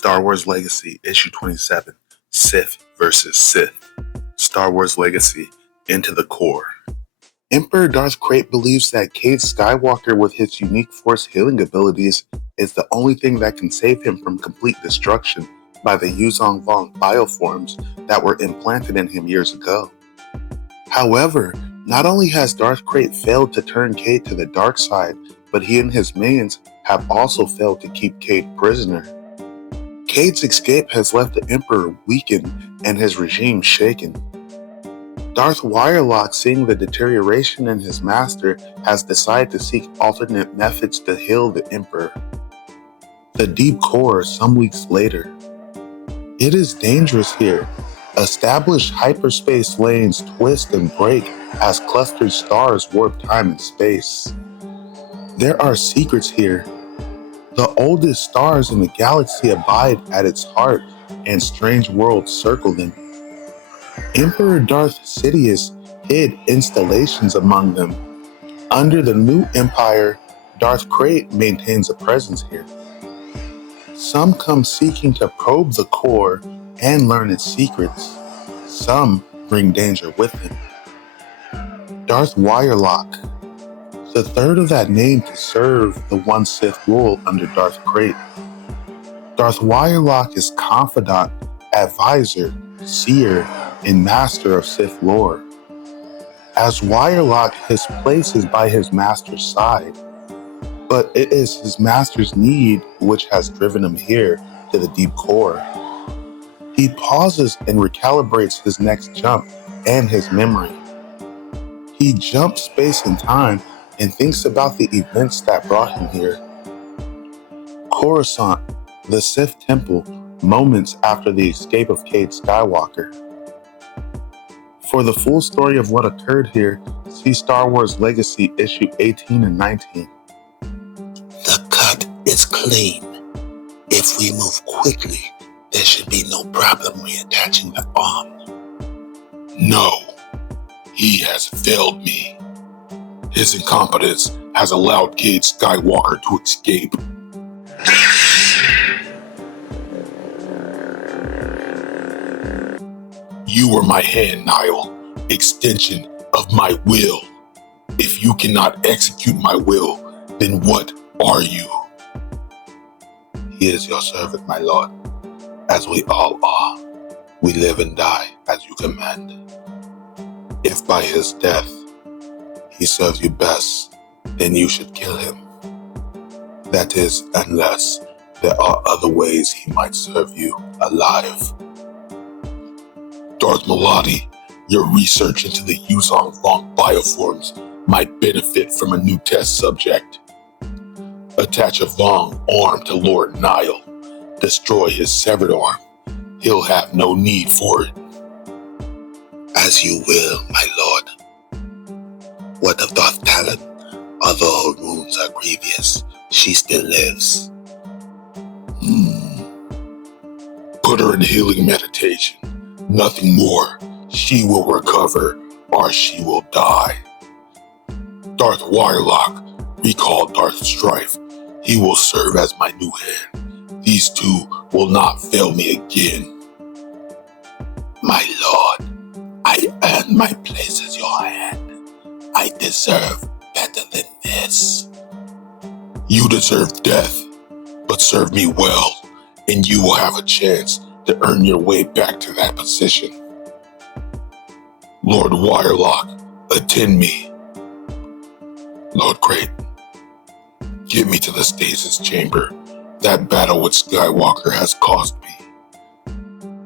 Star Wars Legacy, Issue 27, Sith vs. Sith. Star Wars Legacy, Into the Core. Emperor Darth Krayt believes that Cade Skywalker with his unique force healing abilities is the only thing that can save him from complete destruction by the Yuzong Vong bioforms that were implanted in him years ago. However, not only has Darth Krayt failed to turn Cade to the dark side, but he and his minions have also failed to keep Cade prisoner. Cade's escape has left the Emperor weakened and his regime shaken. Darth Wirelock, seeing the deterioration in his master, has decided to seek alternate methods to heal the Emperor. The Deep Core, some weeks later. It is dangerous here. Established hyperspace lanes twist and break as clustered stars warp time and space. There are secrets here. The oldest stars in the galaxy abide at its heart, and strange worlds circle them. Emperor Darth Sidious hid installations among them. Under the new empire, Darth Krayt maintains a presence here. Some come seeking to probe the core and learn its secrets. Some bring danger with them. Darth Wirelock, the third of that name to serve the one Sith rule under Darth Krayt. Darth Wirelock is confidant, advisor, seer, and master of Sith lore. As Wirelock, his place is by his master's side, but it is his master's need which has driven him here to the Deep Core. He pauses and recalibrates his next jump and his memory. He jumps space and time and thinks about the events that brought him here. Coruscant, the Sith Temple, moments after the escape of Cade Skywalker. For the full story of what occurred here, see Star Wars Legacy Issue 18 and 19. The cut is clean. If we move quickly, there should be no problem reattaching the arm. No, he has failed me. His incompetence has allowed Cade Skywalker to escape. You are my hand, Nihil, extension of my will. If you cannot execute my will, then what are you? He is your servant, my lord, as we all are. We live and die as you command. If by his death he serves you best, then you should kill him. That is, unless there are other ways he might serve you alive. Darth Maladi, your research into the Yuzong Vong bioforms might benefit from a new test subject. Attach a Vong arm to Lord Nihil. Destroy his severed arm. He'll have no need for it. As you will, my lord. What of Darth Talon? Although her wounds are grievous, she still lives. Put her in healing meditation. Nothing more. She will recover, or she will die. Darth Wirelock, recall Darth Strife. He will serve as my new hand. These two will not fail me again. My lord, I earned my place as your hand. I deserve better than this. You deserve death, but serve me well, and you will have a chance to earn your way back to that position. Lord Wirelock, attend me. Lord Krayt, get me to the stasis chamber. That battle with Skywalker has cost me.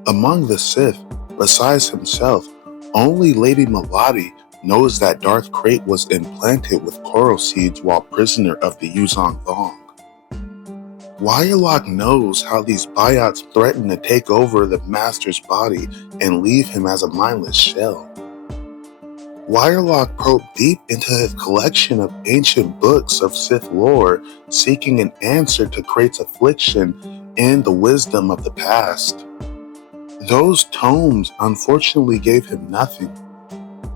Among the Sith, besides himself, only Lady Maladi knows that Darth Krayt was implanted with coral seeds while prisoner of the Yuzong Vong. Wirelock knows how these biots threaten to take over the Master's body and leave him as a mindless shell. Wirelock probed deep into his collection of ancient books of Sith lore, seeking an answer to Krayt's affliction and the wisdom of the past. Those tomes unfortunately gave him nothing,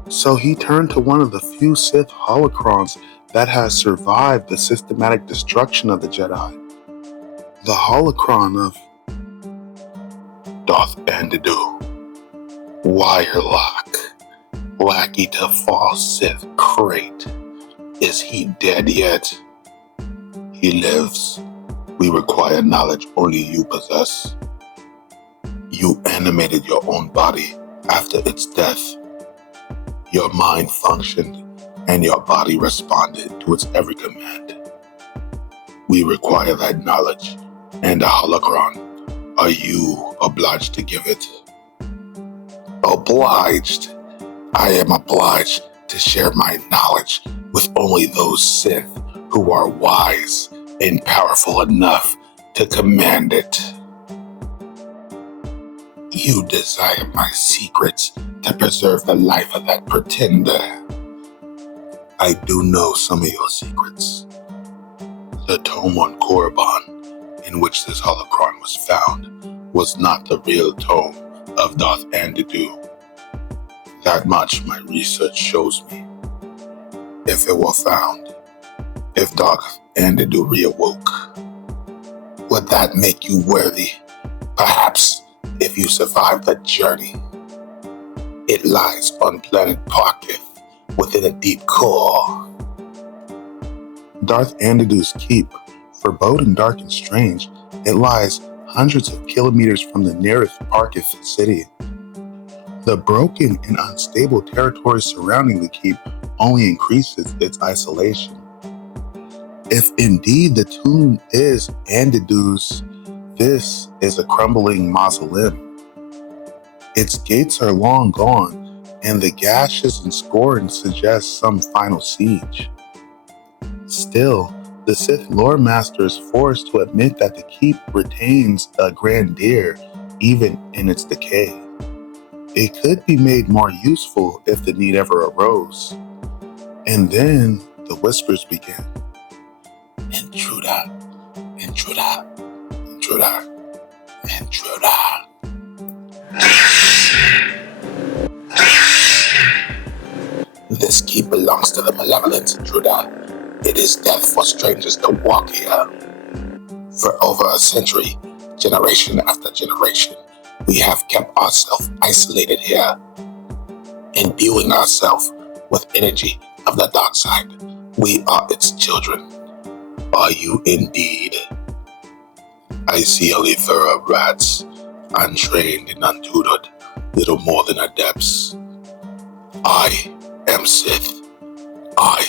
so he turned to one of the few Sith holocrons that has survived the systematic destruction of the Jedi. The holocron of Darth Andidu. Wirelock. Lackey to false Sith crate. Is he dead yet? He lives. We require knowledge only you possess. You animated your own body after its death. Your mind functioned and your body responded to its every command. We require that knowledge and a holocron. Are you obliged to give it? Obliged? I am obliged to share my knowledge with only those Sith who are wise and powerful enough to command it. You desire my secrets to preserve the life of that pretender. I do know some of your secrets. The tome on Korriban, in which this holocron was found, was not the real tome of Darth Andidu. That much my research shows me. If it were found, if Darth Andidu reawoke, would that make you worthy? Perhaps if you survive the journey. It lies on planet Parkith within a deep core. Darth Andidu's keep, foreboding, dark, and strange, it lies hundreds of kilometers from the nearest Parkith city. The broken and unstable territory surrounding the keep only increases its isolation. If indeed the tomb is Andidu's, this is a crumbling mausoleum. Its gates are long gone, and the gashes and scoring suggest some final siege. Still, the Sith lore master is forced to admit that the keep retains a grandeur even in its decay. It could be made more useful if the need ever arose. And then the whispers began. Intruder, intruder, intruder, intruder. This keep belongs to the malevolent intruder. It is death for strangers to walk here. For over a century, generation after generation, we have kept ourselves isolated here, imbuing ourselves with energy of the dark side. We are its children. Are you indeed? I see only thorough rats, untrained and untutored, little more than adepts. I am Sith. I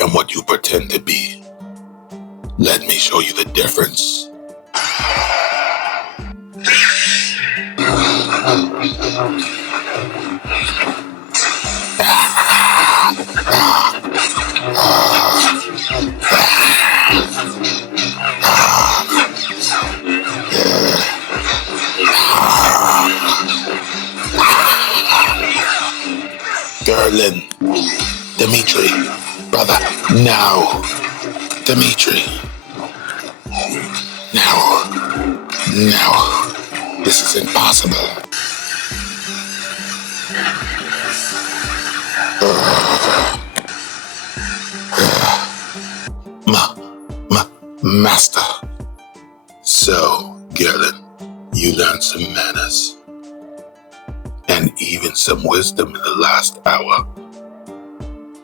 am what you pretend to be. Let me show you the difference. Gerlin, Dimitri, brother, now. Dimitri. Now. This is impossible. Master. So, Gerlin, you learned some manners. And even some wisdom in the last hour.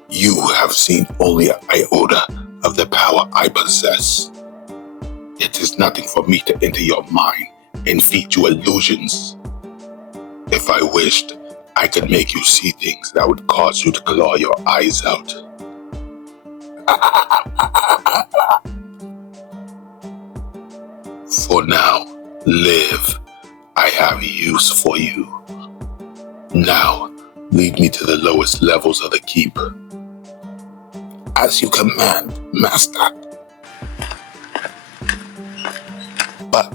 You have seen only an iota of the power I possess. It is nothing for me to enter your mind and feed you illusions. If I wished, I could make you see things that would cause you to claw your eyes out. For now, live. I have use for you. Now, lead me to the lowest levels of the keep. As you command, Master. But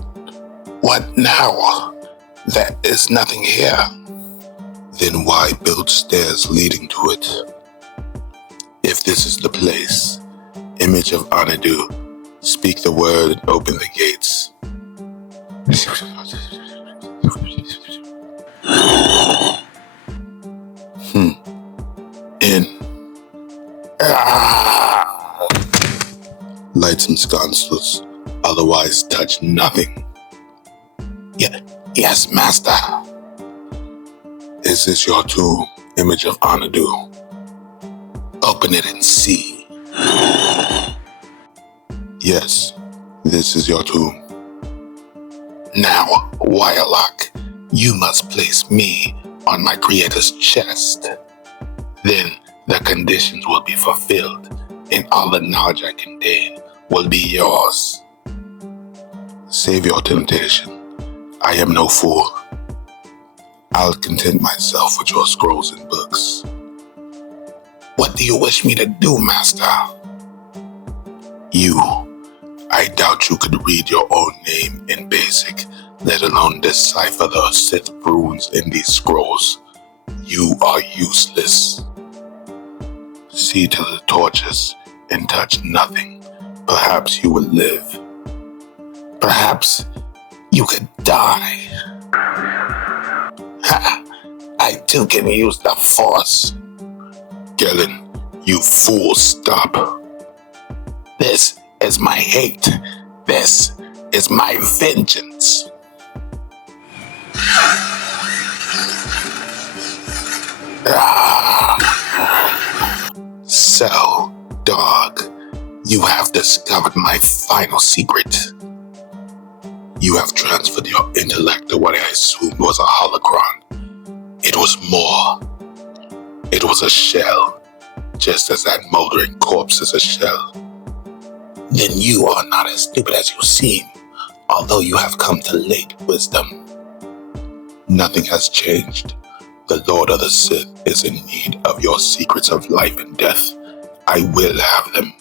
what now? There is nothing here. Then why build stairs leading to it? If this is the place, image of Anadu, speak the word and open the gates. In. Light some sconces, otherwise touch nothing. Yes, Master. Is this your tomb, image of Anadu? Open it and see. Yes, this is your tomb. Now, Wirelock, you must place me on my creator's chest. Then the conditions will be fulfilled, and all the knowledge I contain will be yours. Save your temptation. I am no fool. I'll content myself with your scrolls and books. What do you wish me to do, Master? I doubt you could read your own name in basic, let alone decipher the Sith runes in these scrolls. You are useless. See to the torches and touch nothing. Perhaps you will live. Perhaps you could die. Ha! I too can use the Force. Galen, you fool, stop. This is my hate. This is my vengeance. So, dog, you have discovered my final secret. You have transferred your intellect to what I assumed was a holocron. It was more. It was a shell, just as that moldering corpse is a shell. Then you are not as stupid as you seem, although you have come to late wisdom. Nothing has changed. The Lord of the Sith is in need of your secrets of life and death. I will have them.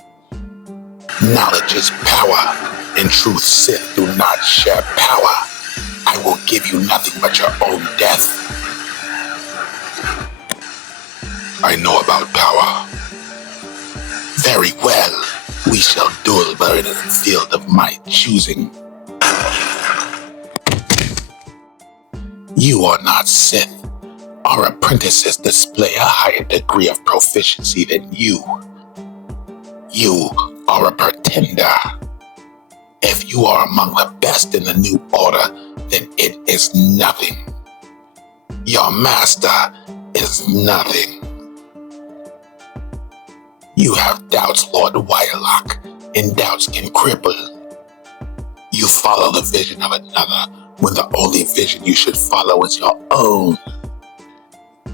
Knowledge is power. In truth, Sith do not share power. I will give you nothing but your own death. I know about power. Very well. We shall duel but in a field of my choosing. You are not Sith. Our apprentices display a higher degree of proficiency than you. You are a pretender. If you are among the best in the New Order, then it is nothing. Your master is nothing. You have doubts, Lord Wirelock, and doubts can cripple. You follow the vision of another when the only vision you should follow is your own.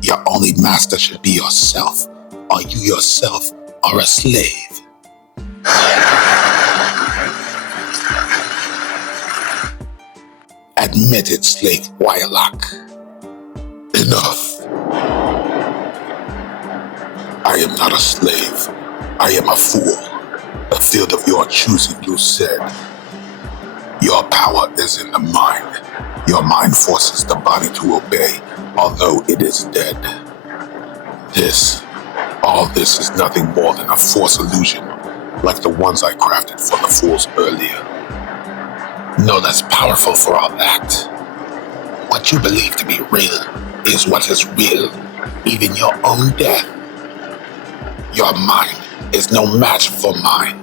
Your only master should be yourself, or you yourself are a slave. Admit it, slave Wirelock. Enough. I am not a slave. I am a fool. A field of your choosing, you said. Your power is in the mind. Your mind forces the body to obey, although it is dead. All this is nothing more than a Force illusion, like the ones I crafted for the fools earlier. No less powerful for all that. What you believe to be real is what is real, even your own death. Your mind is no match for mine.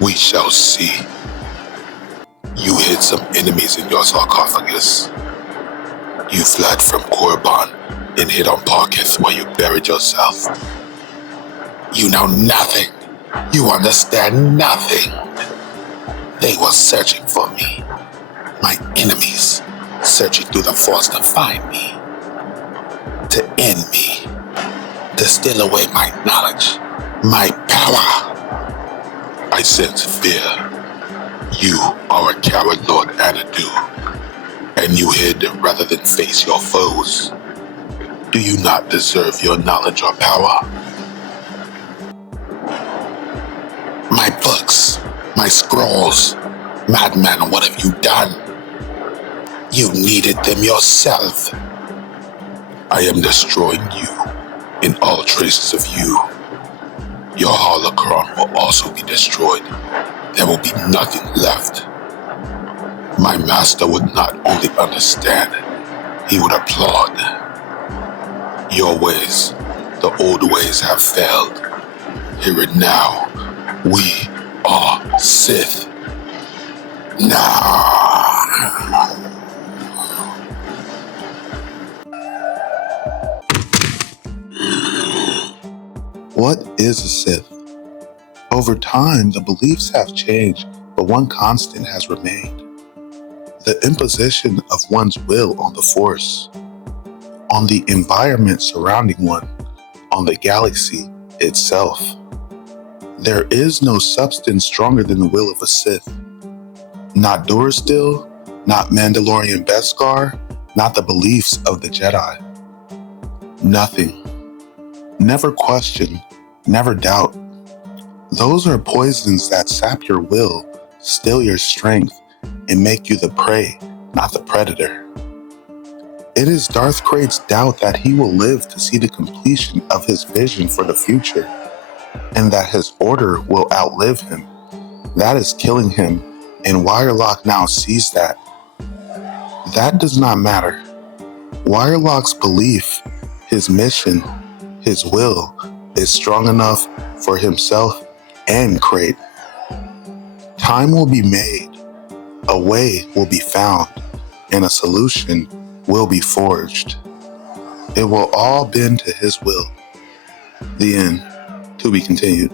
We shall see. You hid some enemies in your sarcophagus. You fled from Korriban and hid on Parkith where you buried yourself. You know nothing. You understand nothing. They were searching for me. My enemies, searching through the Force to find me. To end me. To steal away my knowledge. My power. I sense fear. You are a coward, Lord Anadu. And you hid rather than face your foes. Do you not deserve your knowledge or power? My books, my scrolls. Madman, what have you done? You needed them yourself. I am destroying you and all traces of you. Your holocron will also be destroyed. There will be nothing left. My master would not only understand, he would applaud. Your ways, the old ways have failed. Here and now, we are Sith. Now. What is a Sith? Over time, the beliefs have changed, but one constant has remained. The imposition of one's will on the Force, on the environment surrounding one, on the galaxy itself. There is no substance stronger than the will of a Sith. Not Duurstil, not Mandalorian Beskar, not the beliefs of the Jedi. Nothing. Never question, never doubt. Those are poisons that sap your will, still your strength, and make you the prey, not the predator. It is Darth Krayt's doubt that he will live to see the completion of his vision for the future, and that his order will outlive him. That is killing him, and Wirelock now sees that. That does not matter. Wirelock's belief, his mission, his will, is strong enough for himself and Krayt. Time will be made, a way will be found, and a solution will be forged. It will all bend to his will. The end. To be continued.